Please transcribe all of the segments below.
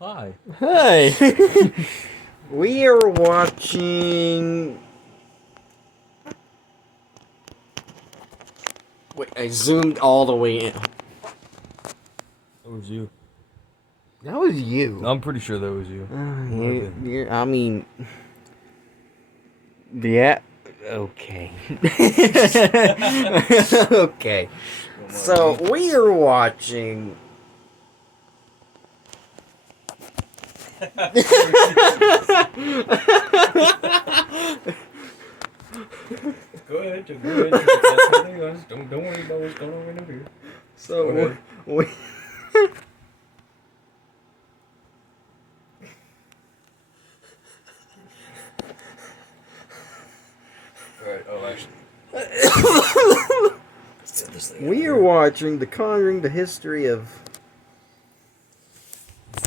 Hi. Hi. We are watching. Wait, I zoomed all the way in. That was you. That was you. I'm pretty sure that was you. I mean, yeah. Okay. Okay. So we are watching. Go ahead. Don't worry about what's going on over here. So we. Alright, We are watching The Conjuring: The History of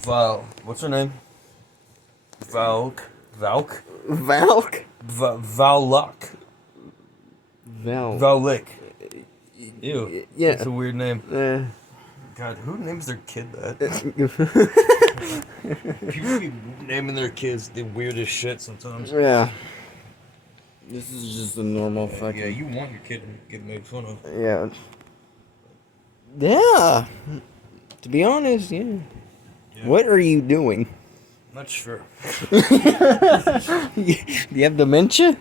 Val. What's her name? Valk. Valk. Valak. Val. Valak. Ew. Yeah. That's a weird name. God, who names their kid that? People be naming their kids the weirdest shit sometimes. Yeah. This is just a normal fucking. Yeah, you want your kid to get made fun of. Yeah. Yeah. To be honest, yeah. What are you doing? Not sure. Do you have dementia?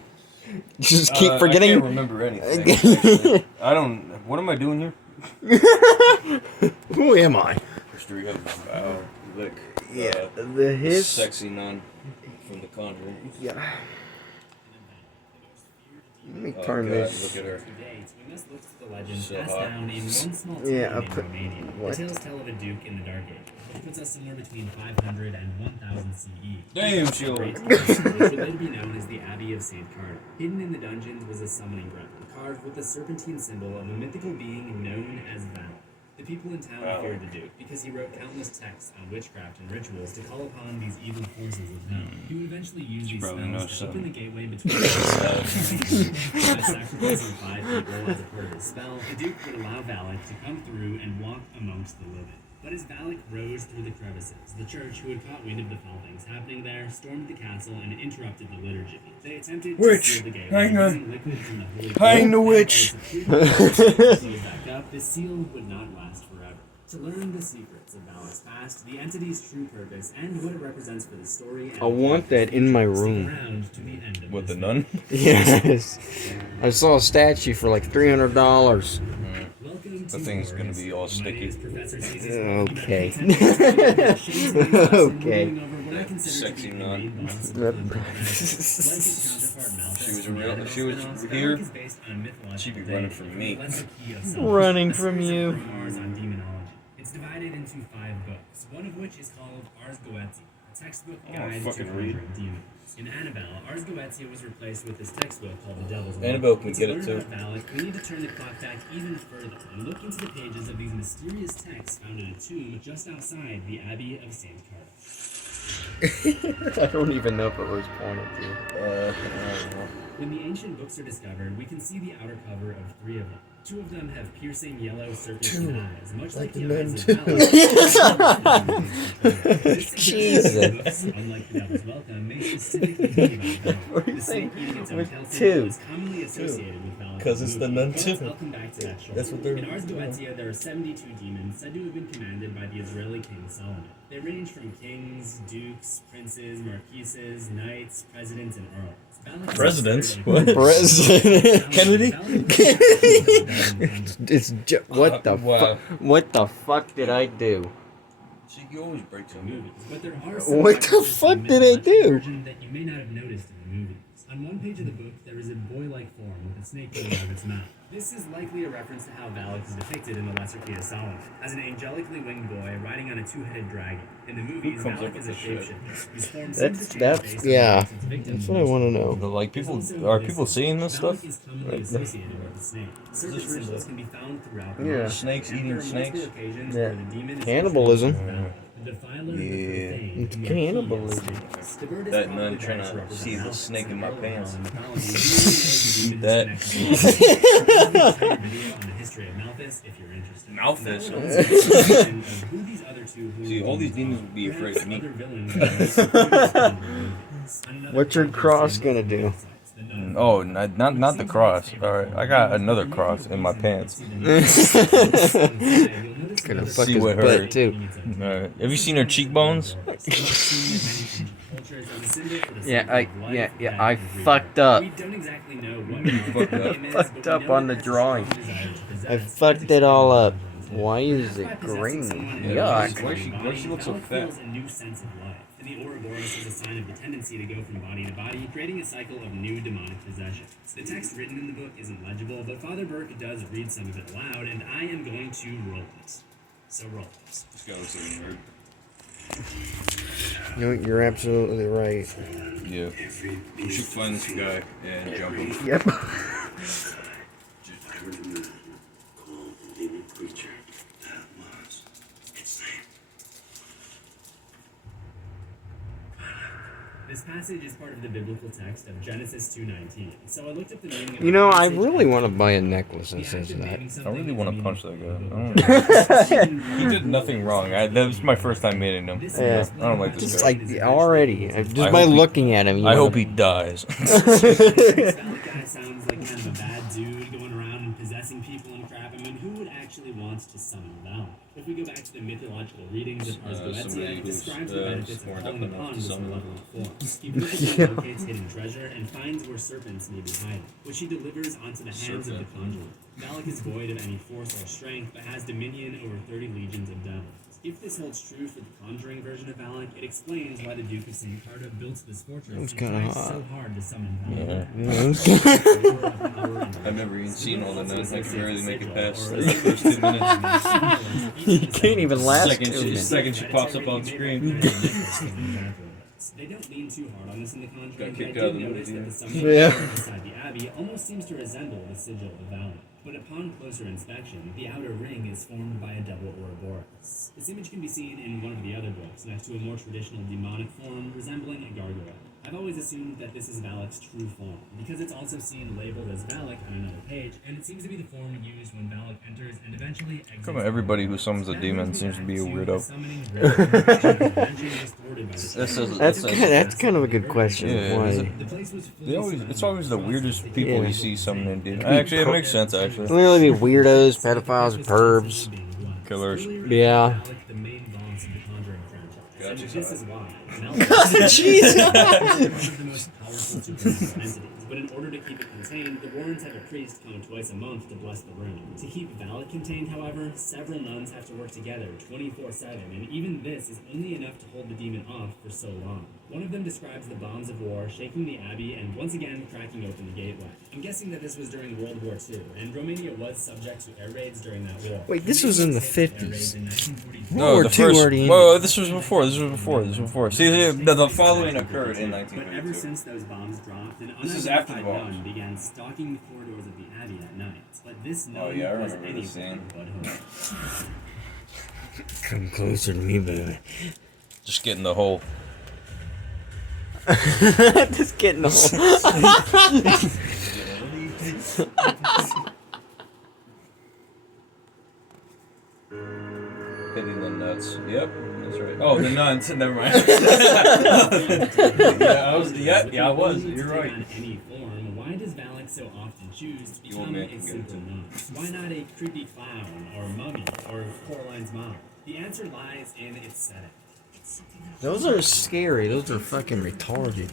Just keep forgetting. I can't remember anything. Actually. I don't. What am I doing here? Who am I? History of Valak. Yeah. The his. Sexy nun from The Conjuring. Yeah. Let me Oh, turn God, this. look at her. Today, we must look to the legend So passed hot. down in one small town Yeah, in Romania. what? The tales tell of a duke in the Dark Ages, which puts us somewhere between 500 and 1000 CE. Damn, she old. Great town, which would later be known as the Abbey of St. Carter. Hidden in the dungeons was a summoning gremlin, carved with the serpentine symbol of a mythical being known as Val. The people in town feared the Duke because he wrote countless texts on witchcraft and rituals to call upon these evil forces of hell. He would eventually use these probably knows spells to open the something. gateway between by sacrificing 5 people as a part of his spell. The Duke would allow Valak to come through and walk amongst the living. But as Valak rose through the crevices, the church, who had caught wind of the foul things happening there, stormed the castle and interrupted the liturgy. They attempted to Witch! seal the gateway Hang her! using liquids from the holy Hang the Grail, witch! but as security sealed back up, the seal would not last forever. To learn the secrets of Valak's past, the entity's true purpose, and what it represents for the story, and I want that in my room. stick around to the end of What, this the nun? Yes. I saw a statue for like $300. Welcome The to thing's gonna Lawrence. be all My sticky. name is Professor Caesar. Okay. Okay. Sexy nun. Yep. She was real. If she was here, she'd be running from me. Running from you. It's divided into 5 books, one of which is called Ars Goetia, a textbook I wanna guide to fucking read. conjuring demons. In Annabelle, Ars Goetia was replaced with this textbook called The Devil's Law. Annabelle can To get learn it too. about Valak, we need to turn the clock back even further and look into the pages of these mysterious texts found in a tomb just outside the Abbey of St. Carter. I don't even know if it was pointed to. I don't know. When the ancient books are discovered, we can see the outer cover of 3 of them. 2 of them have piercing yellow serpentine eyes, much like the eyes of Valak. Jesus. Unlike the Devil's Welcome, may specifically be about What are you the saying snake eating its own with tail 2? is commonly associated with Valak. 'Cause it's the nun too. Welcome back to that show. That's what they're- In Ars Goetia, there are 72 demons said to have been commanded by the Israeli king Solomon. They range from kings, dukes, princes, marquises, knights, presidents, and earls. Valak is Presidents? considered a- President Kennedy? It's what the Wow. fuck? What the fuck did I do? See, you always break something. movies, but there are What the fuck did I do? That you may not have noticed in the movies. On one page of the book, there is a boy-like form with a snake coming out of its mouth. This is likely a reference to how Valak is depicted in the Lesser Key of Solomon, as an angelically winged boy riding on a 2-headed dragon. In the movies, comes up Valak with is a this shit? shapeshifter. His form seems to That's change that's based on yeah. its victims. That's what I want to know. But like There's people, also are this- people seeing this Valak stuff? is commonly associated with the snake. Certain this real? symbols can be found throughout the Yeah. book. Snakes And eating there are multiple snakes? occasions Yeah. where the demon is Cannibalism. portrayed as Valak, the defiler, the Yeah. profane, It's the cannibalism. snakes. The bird is That probably nun best trying to represented see the by snake in my Elvis pants. in mythology. Eat that. video on the history of Malthus if you're interested. Malthus? Valak is a description of who these other See, all these demons would be afraid of me. What's your cross gonna do? Oh, not the cross. All right, I got another cross in my pants. Gonna fuck See his what butt hurt. too. Have you seen her cheekbones? Yeah, I fucked up. We don't exactly know what Fucked up on the drawing. I fucked it all up. Why is it green? Yuck. Why she looks so Valak fat? feels a new sense of life. And the Ouroboros is a sign of the tendency to go from body to body, creating a cycle of new demonic possessions. The text written in the book isn't legible, but Father Burke does read some of it aloud, and I am going to roll it. So roll it. This guy looks like a nerd. No, you're absolutely right. Yeah. We should find this guy and jump him. Yep. I heard a man called the demon creature. That was its name. This passage is part of the biblical text of Genesis 2:19. So I looked up the meaning of You know, the I passage really and want to buy a necklace that the says act of that. naming I something really is want to meaning punch that of guy. He did nothing wrong. That was my first time meeting him. This Yeah. is I don't like this Just guy. like already, just I by hope he- looking at him. You I know. hope he dies. This guy sounds like kind of a bad dude going around and possessing people and crap. I mean, who would actually want to summon Valak? If we go back to the mythological readings of Ars somebody Goetia, it who's, describes the benefits of sworn up calling enough upon to this summon malevolent form. He beautifully locates hidden treasure and finds where serpents may be hiding, which he delivers onto the hands of the conjurer. Valak is void of any force or strength, but has dominion over 30 legions of devils. If this holds true for the conjuring version of Valak, it explains why the Duke of St. Carta built this fortress That's and kinda tried hot. so hard to summon Yeah. Valak. I've never even seen all the nuns. I can barely make it past Or the first 2 minutes. You can't even last Second, 2 she- minutes. second she pops up on screen. They don't lean too hard on this in the Conjuring, Got but I kicked did out of the notice movie. that the summoning Yeah. inside the Abbey almost seems to resemble the sigil of Valak. But upon closer inspection, the outer ring is formed by a double Ouroboros. This image can be seen in one of the other books, next to a more traditional demonic form resembling a gargoyle. I've always assumed that this is Valak's true form, because it's also seen labeled as Valak on another page, and it seems to be the form used when Valak enters and eventually exits. Come on, everybody who summons a demon seems to be a weirdo. That's kind of a good question. Yeah, Why? is it- It's always the weirdest people Yeah. you see summoning demons. Actually, it makes sense. Actually, Literally be weirdos, pedophiles, pervs. Killers. Yeah. The main boss of the Conjuring franchise. Gotcha. And this is why. Jesus. One of the most powerful supernatural entities, but in order to keep it contained, the Warrens have a priest come twice a month to bless the room. To keep Valak contained, however, several nuns have to work together 24/7, and even this is only enough to hold the demon off for so long. One of them describes the bombs of war shaking the abbey and once again cracking open the gateway. I'm guessing that this was during World War II, and Romania was subject to air raids during that war. Wait, this was in the Air raids 50s. in 1942. World War the II first. already ended. Whoa, this was before. See, the following occurred in But ever 1952. since those bombs dropped, an This is after the unidentified bombs. nun began stalking the corridors of the abbey at night. But this nun Oh, yeah, I was remember this anything but home. Come closer to me, baby. Just getting the whole. Just getting the whole. Hitting the nuts. Yep, that's right. Oh, the nuns. Never mind. Yeah, I was. If You're to take right. on any form, why does Valak so often choose to You want become me, I a can get simple it. nun? Why not a creepy clown, or a mummy, or Coraline's mom? The answer lies in its setting. Those are scary. Those are fucking retarded.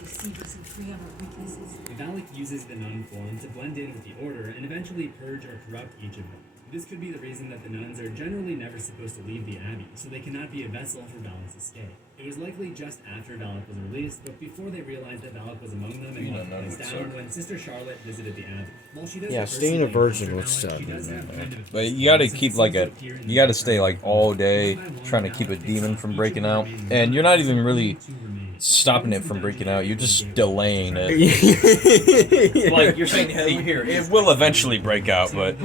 Valak uses the nun form to blend in with the order and eventually purge or corrupt each of them. This could be the reason that the nuns are generally never supposed to leave the abbey, so they cannot be a vessel for Valak's escape. It was likely just after Valak was released, but before they realized that Valak was among them and You locked don't know things what's down up. when Sister Charlotte visited the abbey. While she Yeah, doesn't staying a personally virgin encounter would Valak, suck, she does man. have kind of a But you gotta since keep it like seems a. to appear in You the gotta book. stay like all day trying to keep a demon from breaking out, and you're not even really stopping it from breaking out. You're just delaying it. Like you're saying, hey, here, it will eventually break out, but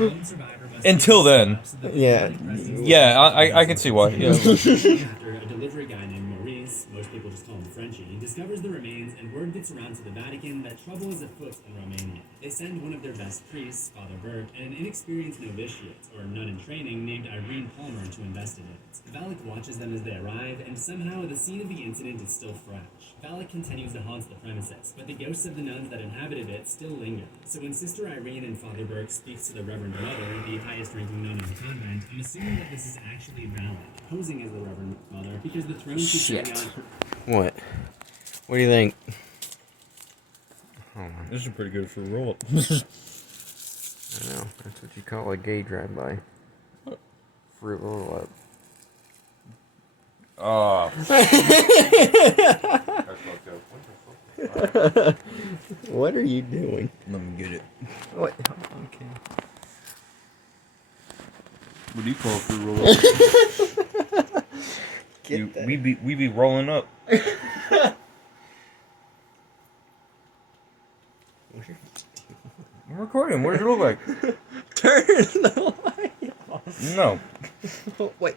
until then, Yeah. yeah, I can see why. Yeah. After a delivery guy named Maurice, most people just call him Frenchie, discovers the remains, and word gets around to the Vatican that trouble is afoot in Romania. They send one of their best priests, Father Burke, and an inexperienced novitiate, or nun in training, named Irene Palmer to investigate. Valak watches them as they arrive, and somehow the scene of the incident is still fresh. Valak continues to haunt the premises, but the ghosts of the nuns that inhabited it still linger. So when Sister Irene and Father Burke speaks to the Reverend Mother, the highest-ranking nun in the convent, I'm assuming that this is actually Valak, posing as the Reverend Mother, because the throne keeps going Shit. on. What? What do you think? Hold on. This is pretty good for a roll up. I know. That's what you call a gay drive-by. Fruit roll-up. Ah. What are you doing? Let me get it. What? Okay. What do you call a fruit roll up? Get that. We be rolling up. I'm recording. What does it look like? Turn the light off. No. Wait,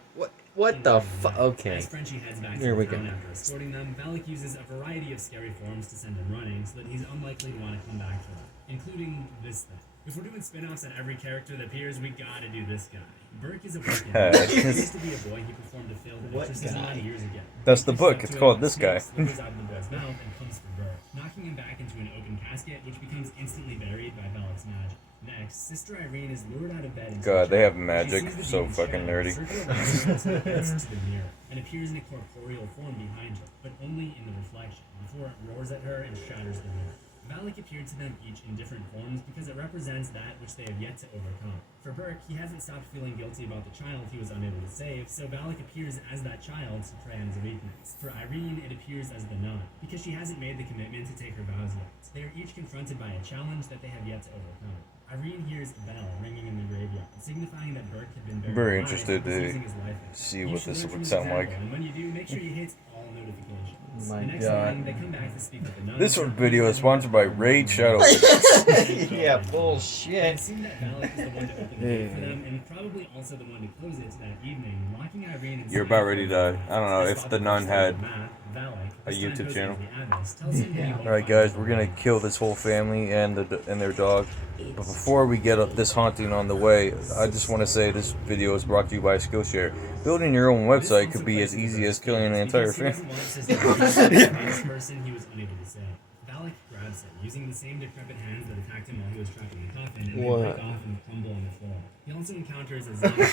what the fuck? Okay. As Frenchie heads back There to we the go. town after escorting them, Valak uses a variety of scary forms to send him running so that he's unlikely to want to come back for them, including this thing. If we're doing spin-offs on every character that appears, we gotta do this guy. Burke is a working. He used to be a boy he performed a failed exorcism on years ago. That's the He book. steps It's to called him, This Guy. slithers out of the boy's mouth and comes for Burke, knocking him back into an open casket, which becomes instantly buried by Valak's magic. Next, Sister Irene is lured out of bed and God, they have She magic. sees the So demon's fucking shadow nerdy. circle around her until it gets to the mirror and appears in a corporeal form behind her, but only in the reflection, before it roars at her and shatters the mirror. Valak appeared to them each in different forms because it represents that which they have yet to overcome. For Burke, he hasn't stopped feeling guilty about the child he was unable to save, so Valak appears as that child to prey on his weakness. For Irene, it appears as the nun, because she hasn't made the commitment to take her vows yet. They are each confronted by a challenge that they have yet to overcome. Irene hears a bell ringing in the graveyard, signifying that Burke had been Very alive interested and was to using his life force. see You what should this learn would from sound the like. example, and when you do, make sure you hit all notifications. My the next God. morning, they come back to speak with the nuns. This video is sponsored by Raid Shadow. Yeah, It bullshit. seemed that Valak is the one to open the gate for them, and probably also the one to close it that evening, locking Irene and You're about ready to die. I don't know if the nun had a YouTube channel. Alright guys, we're gonna kill this whole family and their dog. But before we get up this haunting on the way, I just want to say this video is brought to you by Skillshare. Building your own website could be as easy as killing an entire family. Person he was unable to save. Valak grabs him, using the same decrepit hands that attacked him while he was trapped in the coffin, and they What? break off and crumble on the floor. He also encounters a zombie.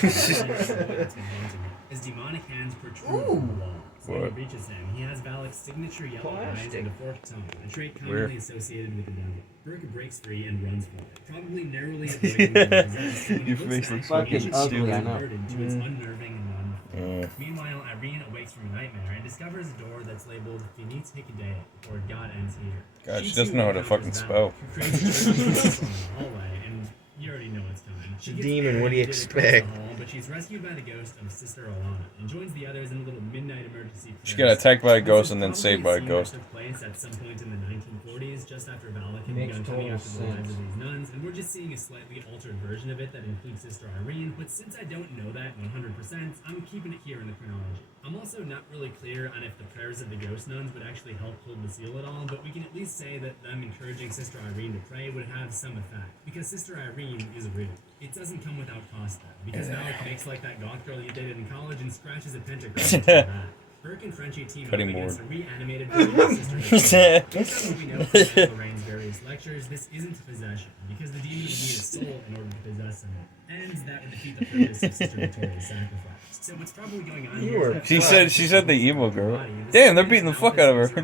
His demonic hands protrude from the wall. So when What? he reaches him, he has Valak's signature yellow eyes and a forked tongue, a trait Where? commonly associated with the devil. Burke breaks free and runs for it, probably narrowly avoiding the possessed, when Your he face looks looks back, he fucking is ugly, I know. converted to its unnerving and Mm. Meanwhile, Irene awakes from a nightmare and discovers a door that's labeled Finit Hikadea, or God Ends Here. God, she too doesn't know how to encounters fucking Valak, spell. who creates a in the hallway, and you already know what's coming. She gets Demon, what do you irritated across expect? the hall, but she's rescued by the ghost of Sister Alana and joins the others in a little midnight emergency. She prayer got attacked by a This ghost is and then probably saved by a scene ghost. that took place at some point in the 1940s, just after Valak had Makes begun coming total after the lives sense. of these nuns, and we're just seeing a slightly altered version of it that includes Sister Irene, but since I don't know that 100%, I'm keeping it here in the chronology. I'm also not really clear on if the prayers of the ghost nuns would actually help hold the seal at all, but we can at least say that them encouraging Sister Irene to pray would have some effect, because Sister Irene is real. It doesn't come without cost though, because Valak makes like that goth girl you dated in college and scratches a pentagram into her back. Burke and Frenchie team up Cutting against a board. reanimated version of Sister Irene. Based on what we know from Lorraine's various lectures, this isn't possession, because the demon would need a soul in order to possess someone, and that would defeat the purpose of Sister Victoria's sacrifice. So what's probably going on here is that She said the emo girl. Damn, they're beating the fuck out of her.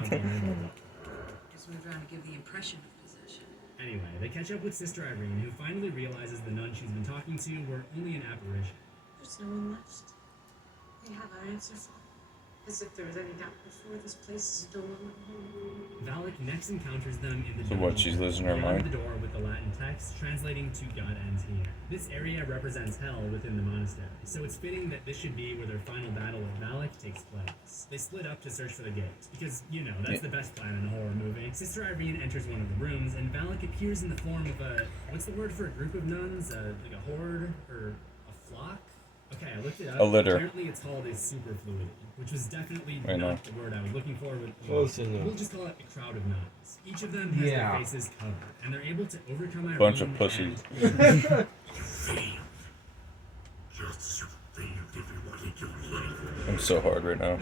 Just moved around to give the impression of possession. Anyway, they catch up with Sister Irene, who finally realizes the nun she's been talking to were only an apparition. There's no one left. They have our answers. As if there was any doubt before, this place is still home. Valak next encounters them in the So what, she's losing her beyond mind? the door with the Latin text translating to God Ends Here. This area represents hell within the monastery, so it's fitting that this should be where their final battle with Valak takes place. They split up to search for the gate, because, you know, that's the best plan in a horror movie. Sister Irene enters one of the rooms, and Valak appears in the form of a, what's the word for a group of nuns? Like a horde? Or a flock? Okay, I looked it up. A litter. Apparently it's called a superfluidity, which was definitely I know. not the word I was looking for. But, Close enough. we'll just call it a crowd of knives. Each of them has their faces covered, and they're able to overcome Irene Bunch of pussies. and- I'm so hard right now.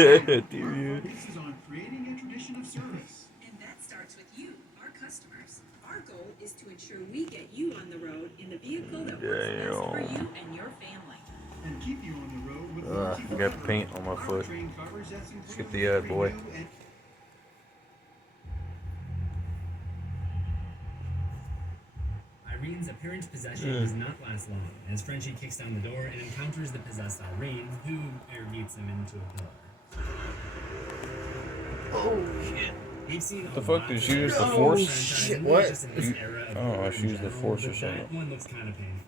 Focuses on creating a tradition of service. And that starts with you, our customers. Our goal is to ensure we get you on the road in the vehicle that works best for you and your family. And keep you on the road with I warranty got forever. paint on my foot. Powertrain covers that's included Skip with the ad, every boy. new and- Irene's apparent possession does not last long, as Frenchie kicks down the door and encounters the possessed Irene, who air beats him into a pillar. Oh shit! We've seen The fuck, did she use the Force? Shit, what? Oh, she used the Force or something. That one looks kind of painful.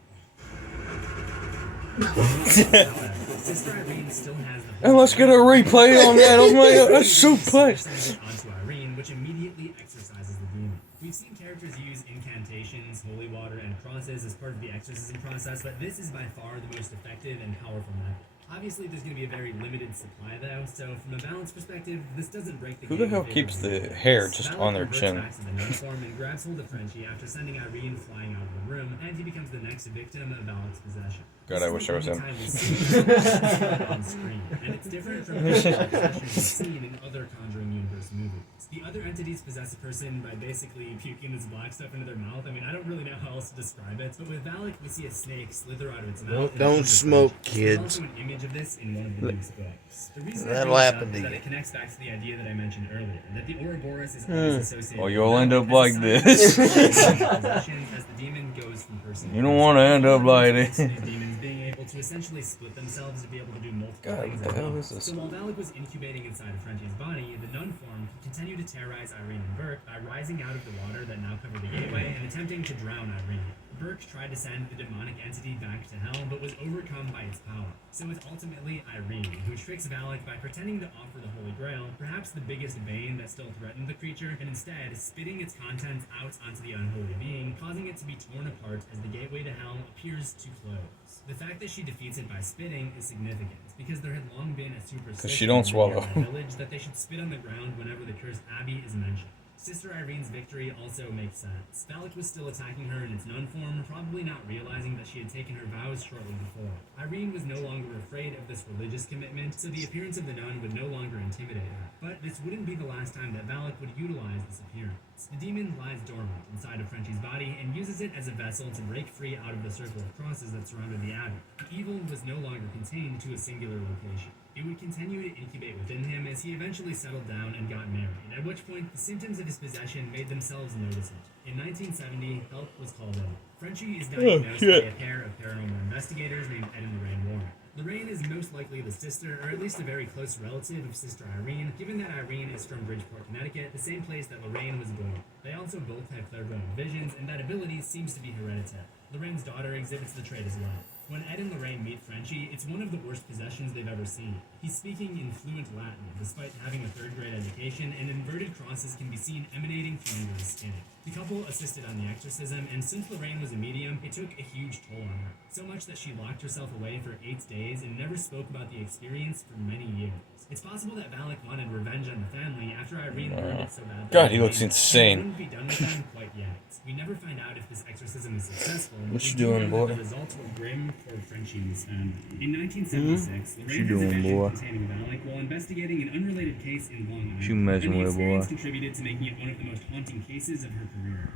Sister Irene still has the And let's get a replay on that. Oh my god, that's so punched. onto Irene, which immediately exorcises the demon. We've seen characters use incantations, holy water, and crosses as part of the exorcism process, but this is by far the most effective and powerful method. Obviously, there's going to be a very limited supply, though, so from a balance perspective, this doesn't break the Who game the hell in favor keeps of the demons. hair just Valak on their reverts chin? back to the nun form and grabs hold of Frenchie after sending Irene flying out of the room, and he becomes the next victim of Valak's possession. God, I wish I was him. This is the only time we see Valak on screen, and it's different from any other possession we've seen in other Conjuring Universe movies. The other entities possess a person by basically puking this black stuff into their mouth. I mean, I don't really know how else to describe it, but with Valak, we see a snake slither out of its mouth. Don't smoke, There's kids. also an image of this in one of the news books. The reason I That'll bring this happen up to is that you. it connects back to the idea that I mentioned earlier, that the Ouroboros is always associated Oh, with you'll end up Valak like as a this. sign of possession as the demon goes from person to You don't person. want to end up like These this. demons being able to essentially split themselves to be able to do multiple God, things what the at hell once. is this? So while Valak was incubating inside of Frenchie's body, the nun form could continue to terrorize Irene and Burke by rising out of the water that now covered the gateway and attempting to drown Irene. Burke tried to send the demonic entity back to hell, but was overcome by its power. So it's ultimately Irene who tricks Valak by pretending to offer the Holy Grail, perhaps the biggest bane that still threatened the creature, and instead spitting its contents out onto the unholy being, causing it to be torn apart as the gateway to hell appears to close. The fact that she defeats it by spitting is significant, because there had long been a superstition she don't in the swallow. village that they should spit on the ground whenever the cursed abbey is mentioned. Sister Irene's victory also makes sense. Valak was still attacking her in its nun form, probably not realizing that she had taken her vows shortly before. Irene was no longer afraid of this religious commitment, so the appearance of the nun would no longer intimidate her. But this wouldn't be the last time that Valak would utilize this appearance. The demon lies dormant inside of Frenchie's body and uses it as a vessel to break free out of the circle of crosses that surrounded the abbey. The evil was no longer contained to a singular location. It would continue to incubate within him as he eventually settled down and got married, at which point the symptoms of his possession made themselves noticeable. In 1970, help was called in. Frenchie is diagnosed by a pair of paranormal investigators named Ed and Lorraine Warren. Lorraine is most likely the sister, or at least a very close relative of Sister Irene, given that Irene is from Bridgeport, Connecticut, the same place that Lorraine was born. They also both have clairvoyant visions, and that ability seems to be hereditary. Lorraine's daughter exhibits the trait as well. When Ed and Lorraine meet Frenchie, it's one of the worst possessions they've ever seen. He's speaking in fluent Latin, despite having a third-grade education, and inverted crosses can be seen emanating from under his skin. The couple assisted on the exorcism, and since Lorraine was a medium, it took a huge toll on her. So much that she locked herself away for 8 days and never spoke about the experience for many years. It's possible that Valak wanted revenge on the family after Irene learned it so badly. God, he looks insane. He wouldn't be done with them quite yet. We never find out if this exorcism is successful. but What we you do doing, know that boy? The results were grim for Frenchie and his family. In 1976, you Lorraine doing, has a vision boy? containing Valak while investigating an unrelated case in Long Island. You messing and the with, boy? experience contributed to making it one of the most haunting cases of her career.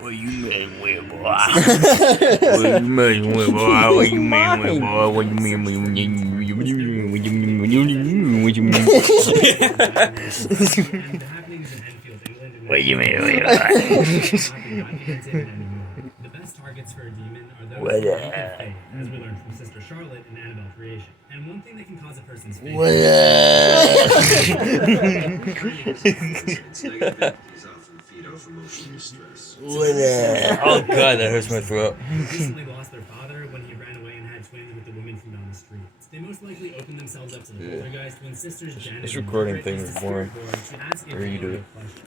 What you mean with, boy? What you mean with, boy? What you mean with, boy? What you mean with, what you mean? And the happenings in Enfield, England, in What you mean with, 1976 have not been documented anymore. The best targets for a demon are those What who up? have faith, as we learned from Sister Charlotte in Annabelle Creation. And one thing that can cause a person's faith Oh god, that hurts my throat. recently lost their father when he ran away and had twins with the woman from down the street. They most likely opened themselves up to the poltergeist when sisters Janet This and recording Margaret thing used is the boring. spirit board to ask Or you do Isabella it. a question.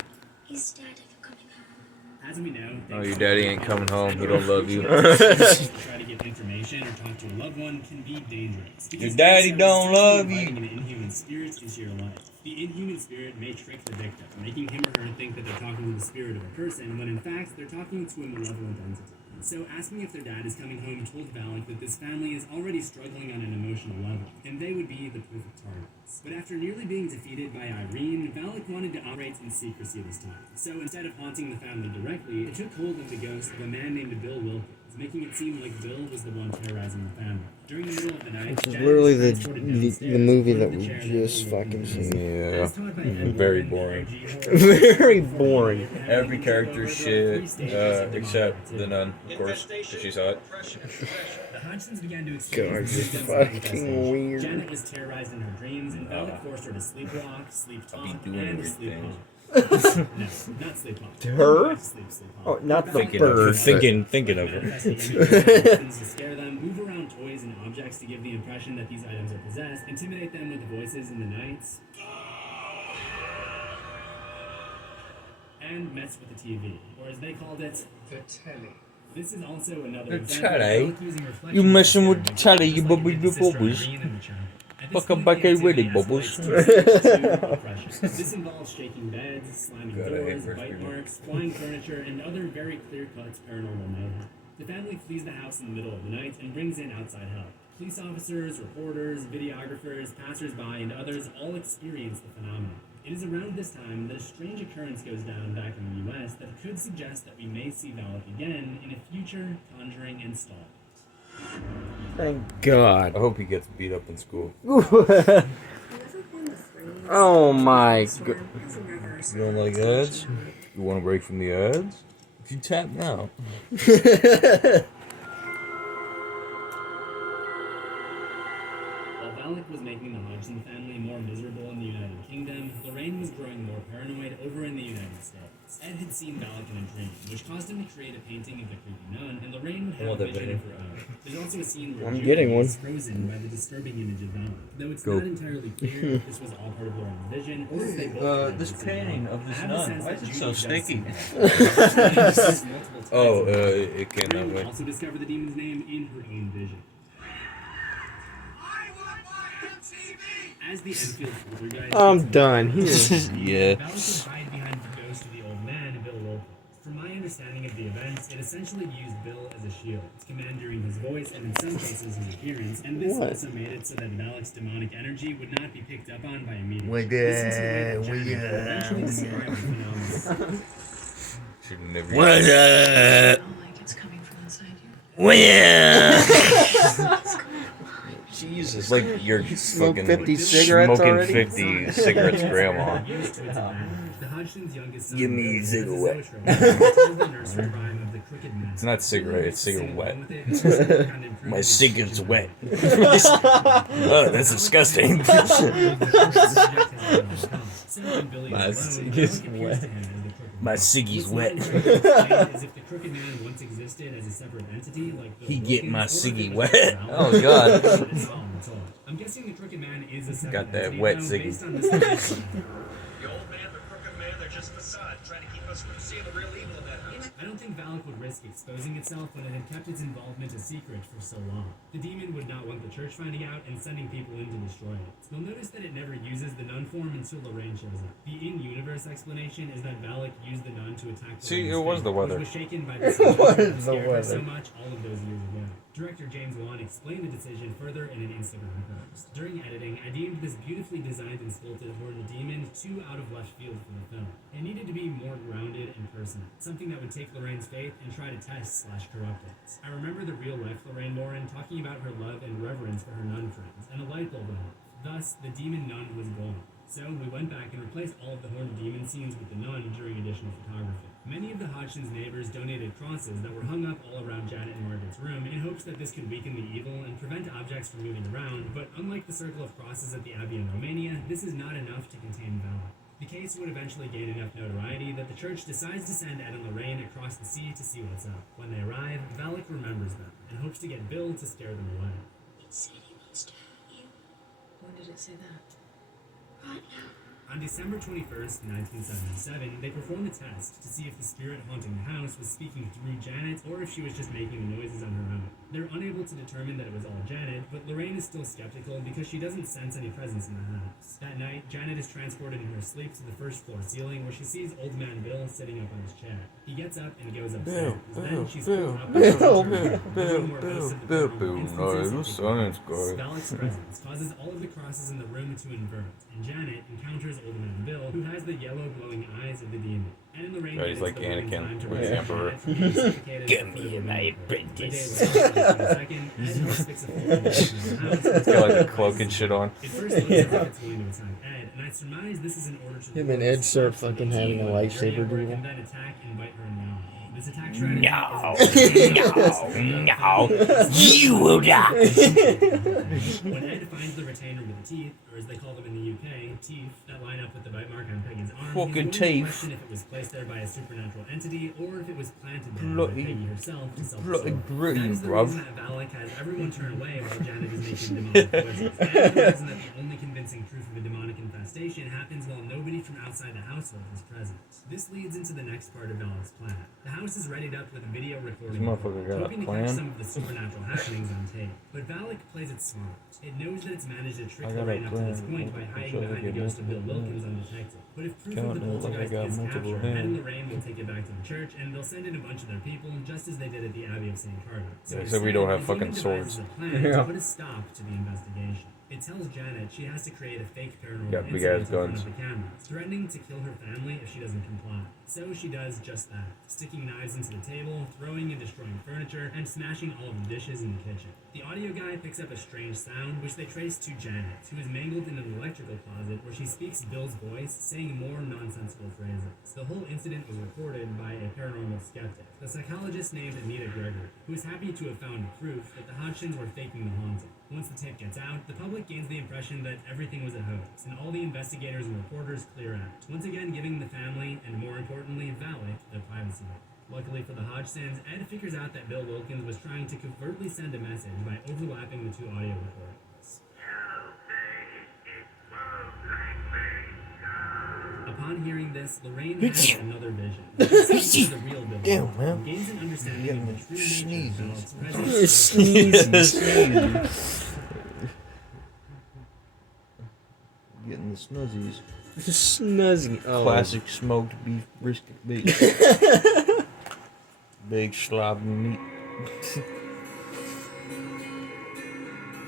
He's dead for coming home. As we know, Oh, your daddy ain't coming home. He don't love you. Try to get information or talk to a loved one can be dangerous. Your daddy don't love you. Inviting an inhuman spirit into your life. The inhuman spirit may trick the victim, making him or her think that they're talking to the spirit of a person, when in fact they're talking to a malevolent entity. So asking if their dad is coming home told Valak that this family is already struggling on an emotional level, and they would be the perfect targets. But after nearly being defeated by Irene, Valak wanted to operate in secrecy this time. So instead of haunting the family directly, it took hold of the ghost of a man named Bill Wilkins, making it seem like Bill was the one terrorizing the family. During the middle of the night, Which is Janet literally was transported the movie downstairs, that put in we the chair just that Bill fucking was seen. Yeah, As taught by Ed very Warren, boring. RG horror Very boring. Every character shit, except the nun, of course, because she saw it. The Hodgsons began to God, experience it's symptoms of fucking infestation. weird. Janet was terrorized in her dreams, and Valak forced her to sleepwalk, sleep I'll be talk, doing and weird sleep things. hop. No, not sleep hop. To her? Sleep hop. Oh, not the Thinking of her, bird. thinking of her. Manifesting images to scare them, move around toys and objects to give the impression that these items are possessed, intimidate them with voices in the nights, and mess with the TV, or as they called it, The telly. this is also another The example of telly? Valak using reflection You messing with to the scare telly, victims, you just like bubble it did your to Sister bubbles. Irene in the chapel. At Fuck this a point, bucket the with activity it, bubbles. escalates to oppression. This involves shaking beds, slamming God, I hate doors, first bite people. marks, flying furniture, and other very clear-cut paranormal mayhem. The family flees the house in the middle of the night and brings in outside help. Police officers, reporters, videographers, passers-by, and others all experience the phenomenon. It is around this time that a strange occurrence goes down back in the US that could suggest that we may see Valak again in a future Conjuring installment. Thank God. I hope he gets beat up in school. Oh my God. You don't like ads? You want to break from the ads? You tap now. While Valak was making the Hodgson family more miserable in the United Kingdom, Lorraine was growing more paranoid over in the United States. Ed had seen Valak in a dream, which caused him to create a painting of the creepy nun, and Lorraine would have want a that vision video. of her own. There's also a scene where I'm Judy getting one. is frozen by the disturbing image of Valak. Though it's Go. not entirely clear if this was all part of Lorraine's vision, or if they both had this this painting involved. of this I have a nun, sense why that is it Judy so does see sticky? Valak. Oh, it came that Lorraine way. would also discover the demon's name in her own vision. As the Enfield poltergeist, I'm done here. Yeah. Valak would hide behind the ghost of the old man, Bill Wilkins. From my understanding of the events, it essentially used Bill as a shield, commanding his voice and in some cases his appearance, and this What? also made it so that Valak's demonic energy would not be picked up on by a medium. Like This that, is the way that we Janet would eventually describe the phenomenon. Should never. Smell like it's coming from inside you. Jesus, like you're smoked fucking 50 cigarettes smoking already? 50 cigarettes, grandma. Used to its advantage. The Hodgson's youngest son, Give me a Bill, cigarette. was a zoetrope, told the nursery rhyme of the crooked man. It's not cigarette, it's cigarette wet. With it, and also work on improving My its cigarette's vision. wet. Oh, that's disgusting. My ciggy's wet. My ciggy's wet. As if the crooked man once existed as a separate entity, like Bill He get my Wilkins, or if ciggy it was wet. just a Oh, God. But it's all I'm told. I'm guessing the crooked man is a separate Got that entity, wet though, ciggy. based on this information. The old man, the crooked man, they're just facade, trying to keep us from seeing the real evil in that house. I don't think Valak would risk exposing itself when it had kept its involvement a secret for so long. The demon would not want the church finding out and sending people in to destroy it. You'll notice that it never uses the nun form until Lorraine shows up. The in-universe explanation is that Valak used the nun to attack See, Lorraine's it was faith, the weather. which was shaken by the sun that the scared her so weather. much all of those years ago. Director James Wan explained the decision further in an Instagram post. During editing, I deemed this beautifully designed and sculpted horned demon too out of left field for the film. It needed to be more grounded and personal, something that would take Lorraine's faith and try to test/corrupt it. I remember the real-life Lorraine Morin talking about her love and reverence for her nun friends, and a light bulb went off. Thus, the demon nun was born. So, we went back and replaced all of the horned demon scenes with the nun during additional photography. Many of the Hodgson's neighbors donated crosses that were hung up all around Janet and Margaret's room in hopes that this could weaken the evil and prevent objects from moving around, but unlike the circle of crosses at the Abbey in Romania, this is not enough to contain Valak. The case would eventually gain enough notoriety that the church decides to send Ed and Lorraine across the sea to see what's up. When they arrive, Valak remembers them and hopes to get Bill to scare them away. It said he wants to hurt you. When did it say that? On December 21st, 1977, they performed a test to see if the spirit haunting the house was speaking through Janet or if she was just making noises on her own. They're unable to determine that it was all Janet, but Lorraine is still skeptical because she doesn't sense any presence in the house. That night, Janet is transported in her sleep to the first floor ceiling where she sees Old Man Bill sitting up on his chair. He gets up and goes upstairs. Then she's pulled up by the room where most of the paranormal instances take place. Valak's presence causes all of the crosses in the room to invert, and Janet encounters Old Man Bill, who has the yellow glowing eyes of the demon. And Lorraine He's like Anakin with the Emperor. Give me my apprentice. He's got like a cloak and shit on. It first looks as if it's going to attack Ed, and I surmise this is in order to Him and Ed start fucking having a lightsaber where it duel. can then attack and bite her in the eye. This attack strategy You will die. When Ed finds the retainer with the teeth, or as they call them in the UK, teeth, that line up with the bite mark on Peggy's arm, Fucking he's going to teeth. question if it was placed there by a supernatural entity, or if it was planted there by Bloody- Peggy herself to bloody self-absorb. brilliant, That is the bruv. reason that Valak has everyone turn away while Janet is making demonic noises. And the reason that the only convincing proof of a demonic infestation happens while nobody from outside the household is present. This leads into the next part of Valak's plan. The house is readied up with a video recording, This motherfucker got a hoping to plan? catch some of the supernatural happenings on tape. But Valak plays it smart. It knows that it's managed to trick I got a Lorraine up to this plan. point by hiding Sure, I behind the get ghost of Bill multiple Wilkins undetected. But if proof of Count the it like I poltergeist got is multiple captured, Ed and hands. Lorraine will take it back to the church, and they'll send in a bunch of their people, just as they did at the Abbey of St. Carter. Yeah, instead, so we don't have the fucking demon swords. devises a plan to put a stop to the investigation. It tells Janet she has to create a fake paranormal Got big incident ass in front guns. of the camera, threatening to kill her family if she doesn't comply. So she does just that, sticking knives into the table, throwing and destroying furniture, and smashing all of the dishes in the kitchen. The audio guy picks up a strange sound, which they trace to Janet, who is mangled in an electrical closet where she speaks Bill's voice, saying more nonsensical phrases. The whole incident was recorded by a paranormal skeptic, the psychologist named Anita Gregory, who is happy to have found proof that the Hodgsons were faking the haunting. Once the tape gets out, the public gains the impression that everything was a hoax, and all the investigators and reporters clear out, once again giving the family, and more importantly, Valak, their privacy back. Luckily for the Hodgsons, Ed figures out that Bill Wilkins was trying to covertly send a message by overlapping the two audio recordings. Upon hearing this, Lorraine has another vision. She sees the real Bill Damn, Wilkins, man. and gains an understanding of the true nature of Valak's presence. Getting the snuzzies. Snuzzy. Oh. Classic smoked beef brisket bacon. Big slob meat.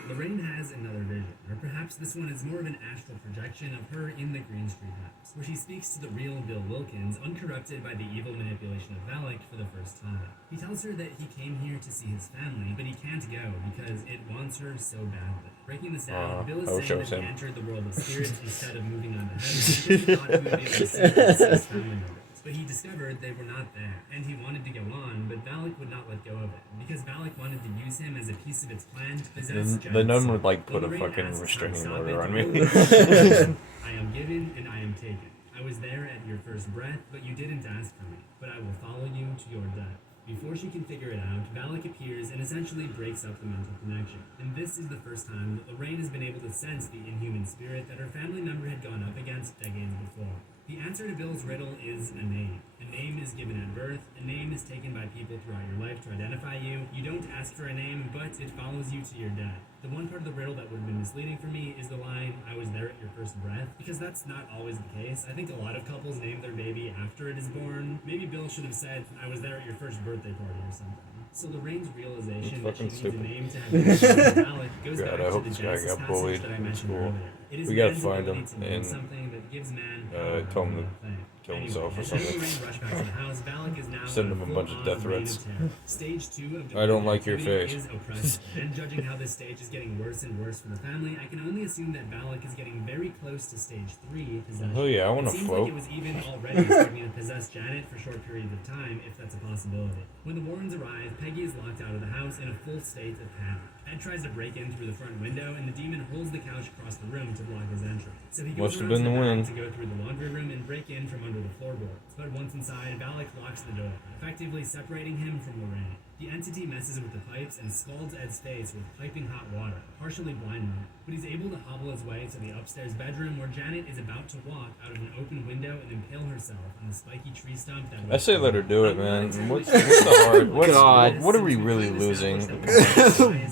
Lorraine has another vision, or perhaps this one is more of an astral projection of her in the Green Street house, where she speaks to the real Bill Wilkins, uncorrupted by the evil manipulation of Valak for the first time. He tells her that he came here to see his family, but he can't go because it wants her so badly. Breaking this down, Bill is I wish I saying was that he him. entered the world of spirits instead of moving on to heaven because he thought he would be able to see his deceased family members. But he discovered they were not there, and he wanted to go on, but Valak would not let go of it, because Valak wanted to use him as a piece of its plan to possess The nun Janet's would like soul. put a Lorraine fucking asks how to restraining stop order it, on Bill me. responds, I am given and I am taken. I was there at your first breath, but you didn't ask for me, but I will follow you to your death. Before she can figure it out, Valak appears and essentially breaks up the mental connection. And this is the first time that Lorraine has been able to sense the inhuman spirit that her family member had gone up against decades before. The answer to Bill's riddle is a name. A name is given at birth, a name is taken by people throughout your life to identify you. You don't ask for a name, but it follows you to your death. The one part of the riddle that would have been misleading for me is the line, I was there at your first breath, because that's not always the case. I think a lot of couples name their baby after it is born. Maybe Bill should have said, I was there at your first birthday party or something. So Lorraine's realization that she needs a stupid. name to have Valak goes God, back I to hope the this guy Genesis got passage bullied that I in mentioned school. earlier. It is We gotta man's find ability him to name and, something that gives man tell him to thing. kill Anyway, himself or as something. Lorraine rushed back to the house, Valak is now Send on him a bunch of full-on death reign threats. of terror. Stage 2 of I don't like your activity face. is oppressive. And judging how this stage is getting worse and worse for the family, I can only assume that Valak is getting very close to stage 3 possession. Oh yeah, I want It to seems float. like it was even already starting to possess Janet for short periods of time, if that's a possibility. When the Warrens arrive, Peggy is locked out of the house in a full state of panic. Ed tries to break in through the front window, and the demon holds the couch across the room to block his entrance. So he goes Must have around been to the back wind. to go through the laundry room and break in from under the floorboards. But once inside, Valak locks the door, effectively separating him from Lorraine. The entity messes with the pipes and scalds Ed's face with piping hot water, partially blinding him. But he's able to hobble his way to the upstairs bedroom where Janet is about to walk out of an open window and impale herself on the spiky tree stump that I say let her do it, man. What's the hard? God. What are we really losing?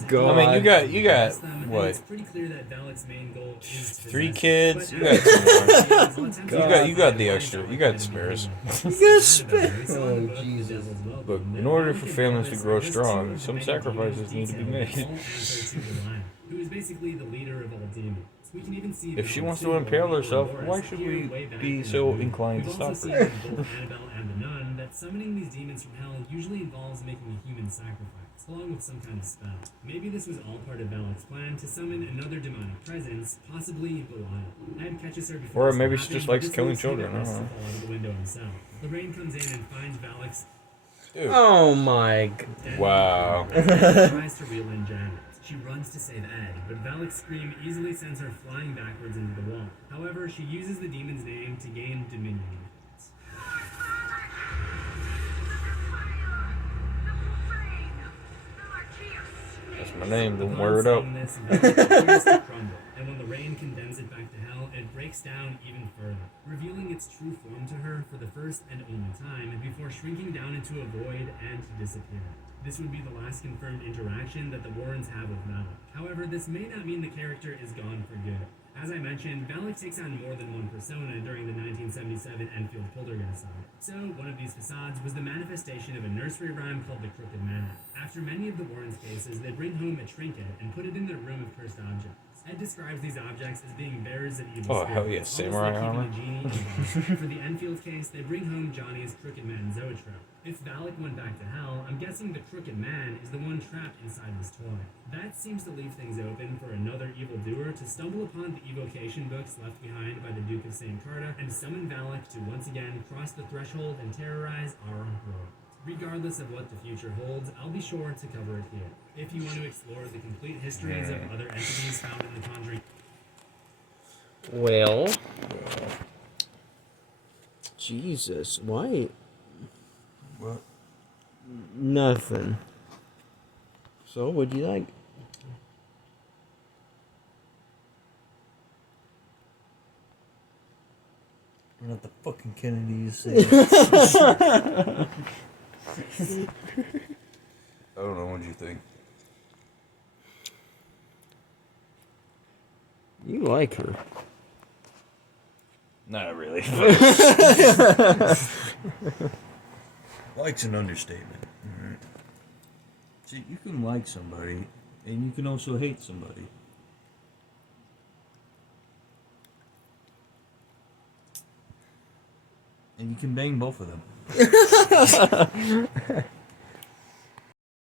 God. I mean, you got what? It's pretty clear that Valak's main goal is to 3 possess- kids. You but got 2 more. God. You got the extra. You got spares. Oh, Jesus. Look, in order for families to grow strong, some sacrifices need to be made. Who is basically the leader of all demons. We can even see If she wants to impale herself, why should we be so inclined to We've also stop seen her? in both Annabelle and the Nun that summoning these demons from hell usually involves making a human sacrifice, along with some kind of spell. Maybe this was all part of Valak's plan to summon another demonic presence, possibly Belial. Ed catches her before Or this maybe can she happen, just but likes this killing leads to children, I Valak don't know. to fall out of the window himself. Lorraine comes in and finds Valak's Dude. Oh my dead Wow. and tries to reel in Janet. She runs to save Ed, but Valak's scream easily sends her flying backwards into the wall. However, she uses the demon's name to gain dominion. That's my name. Don't Upon wear it out. seeing this, Valak begins to crumble, and when the rain condemns it back to hell, it breaks down even further, revealing its true form to her for the first and only time, before shrinking down into a void and disappearing. This would be the last confirmed interaction that the Warrens have with Valak. However, this may not mean the character is gone for good. As I mentioned, Valak takes on more than one persona during the 1977 Enfield Poltergeist saga. So, one of these facades was the manifestation of a nursery rhyme called The Crooked Man. After many of the Warrens' cases, they bring home a trinket and put it in their room of cursed objects. Ed describes these objects as being bearers of evil Oh, spirits, hell yeah, almost samurai like keeping armor. a genie in a bottle. For the Enfield case, they bring home Johnny's Crooked Man Zoetrope. If Valak went back to hell, I'm guessing the Crooked Man is the one trapped inside this toy. That seems to leave things open for another evildoer to stumble upon the evocation books left behind by the Duke of St. Carta and summon Valak to once again cross the threshold and terrorize our world. Regardless of what the future holds, I'll be sure to cover it here. If you want to explore the complete histories of other entities found in the Conjuring. Well. Jesus, why? What? Nothing. So, what'd you like? We're not the fucking Kennedys. I don't know. What do you think? You like her. Not really. Like's an understatement. Alright. See, you can like somebody, and you can also hate somebody. And you can bang both of them.